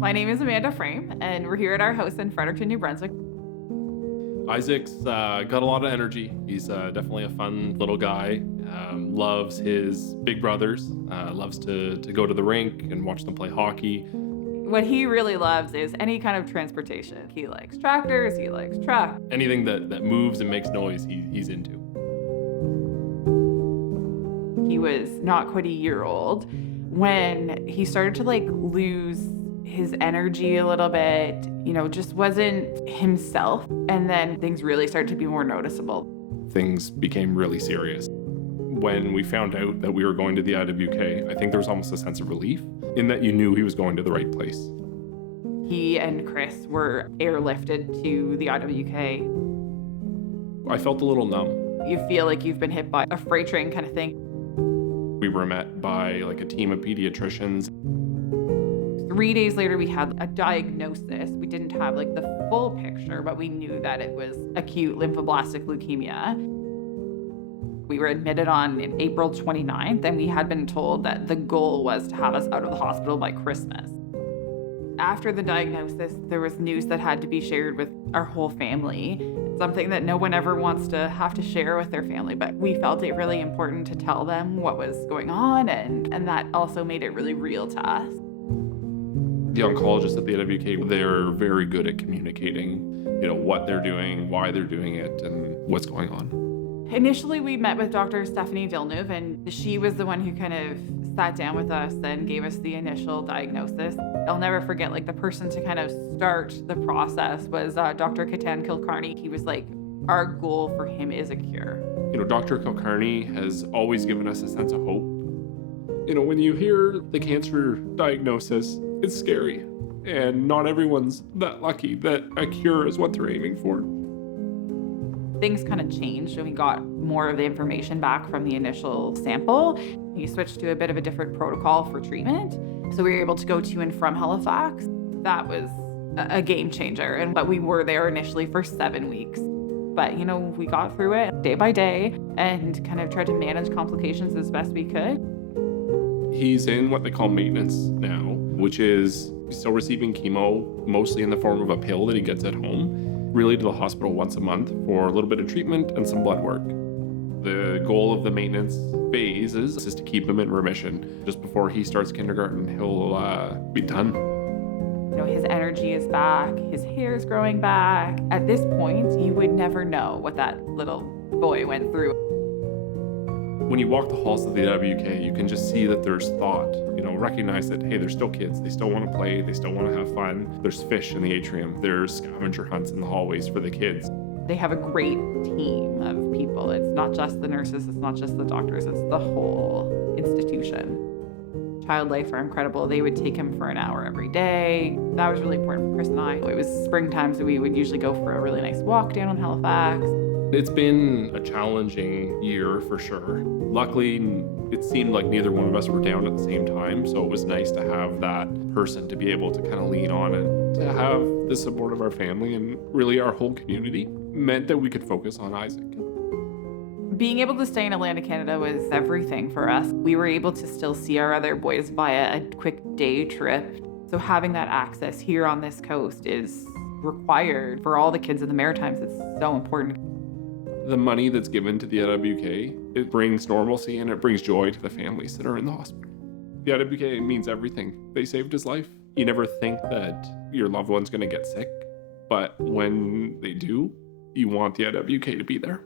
My name is Amanda Frame, and we're here at our house in Fredericton, New Brunswick. Isaac's got a lot of energy. He's definitely a fun little guy. Loves his big brothers. Loves to go to the rink and watch them play hockey. What he really loves is any kind of transportation. He likes tractors, he likes trucks. Anything that moves and makes noise, he's into. He was not quite a year old when he started to lose his energy a little bit, just wasn't himself. And then things really started to be more noticeable. Things became really serious. When we found out that we were going to the IWK, I think there was almost a sense of relief in that you knew he was going to the right place. He and Chris were airlifted to the IWK. I felt a little numb. You feel like you've been hit by a freight train kind of thing. We were met by a team of pediatricians. 3 days later, we had a diagnosis. We didn't have the full picture, but we knew that it was acute lymphoblastic leukemia. We were admitted on April 29th, and we had been told that the goal was to have us out of the hospital by Christmas. After the diagnosis, there was news that had to be shared with our whole family, something that no one ever wants to have to share with their family, but we felt it really important to tell them what was going on, and that also made it really real to us. The oncologists at the IWK, they're very good at communicating, what they're doing, why they're doing it, and what's going on. Initially, we met with Dr. Stephanie Villeneuve, and she was the one who kind of sat down with us and gave us the initial diagnosis. I'll never forget, the person to kind of start the process was Dr. Catan Kilcarney. He was our goal for him is a cure. Dr. Kilcarney has always given us a sense of hope. When you hear the cancer diagnosis, it's scary. And not everyone's that lucky that a cure is what they're aiming for. Things kind of changed when we got more of the information back from the initial sample. We switched to a bit of a different protocol for treatment. So we were able to go to and from Halifax. That was a game changer. But we were there initially for 7 weeks. But, we got through it day by day and kind of tried to manage complications as best we could. He's in what they call maintenance now, which is still receiving chemo, mostly in the form of a pill that he gets at home, really to the hospital once a month for a little bit of treatment and some blood work. The goal of the maintenance phase is to keep him in remission. Just before he starts kindergarten, he'll be done. His energy is back, his hair is growing back. At this point, you would never know what that little boy went through. When you walk the halls of the IWK, you can just see that there's thought. Recognize that, hey, they're still kids. They still want to play. They still want to have fun. There's fish in the atrium. There's scavenger hunts in the hallways for the kids. They have a great team of people. It's not just the nurses. It's not just the doctors. It's the whole institution. Child life are incredible. They would take him for an hour every day. That was really important for Chris and I. It was springtime, so we would usually go for a really nice walk down in Halifax. It's been a challenging year for sure. Luckily, it seemed like neither one of us were down at the same time, so it was nice to have that person to be able to kind of lean on and to have the support of our family and really our whole community meant that we could focus on Isaac. Being able to stay in Atlantic Canada was everything for us. We were able to still see our other boys via a quick day trip. So having that access here on this coast is required for all the kids in the Maritimes. It's so important. The money that's given to the IWK, it brings normalcy and it brings joy to the families that are in the hospital. The IWK means everything. They saved his life. You never think that your loved one's going to get sick, but when they do, you want the IWK to be there.